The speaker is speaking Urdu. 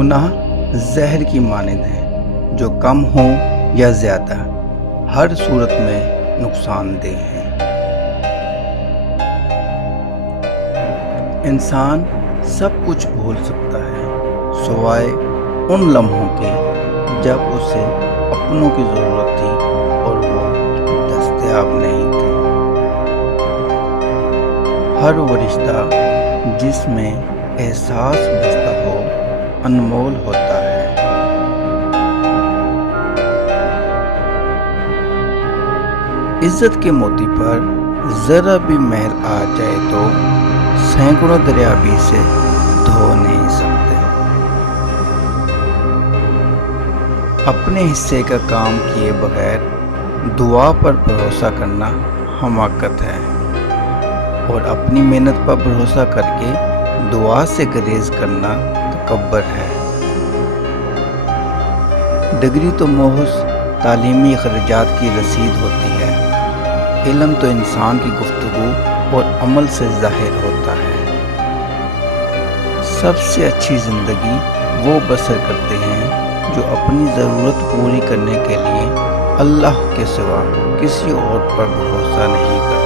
گناہ زہر کی مانند ہیں جو کم ہوں یا زیادہ ہر صورت میں نقصان دہ ہیں۔ انسان سب کچھ بھول سکتا ہے سوائے ان لمحوں کے جب اسے اپنوں کی ضرورت تھی اور وہ دستیاب نہیں تھے۔ ہر وہ رشتہ جس میں احساس بستہ ہو انمول ہوتا ہے۔ عزت کے موتی پر ذرا بھی مہر آ جائے تو سینکڑوں دریا بھی اسے دھو نہیں سکتے۔ اپنے حصے کا کام کیے بغیر دعا پر بھروسہ کرنا حماقت ہے، اور اپنی محنت پر بھروسہ کر کے دعا سے گریز کرنا تکبر ہے۔ ڈگری تو محض تعلیمی اخراجات کی رسید ہوتی ہے، علم تو انسان کی گفتگو اور عمل سے ظاہر ہوتا ہے۔ سب سے اچھی زندگی وہ بسر کرتے ہیں جو اپنی ضرورت پوری کرنے کے لیے اللہ کے سوا کسی اور پر بھروسہ نہیں کرتے۔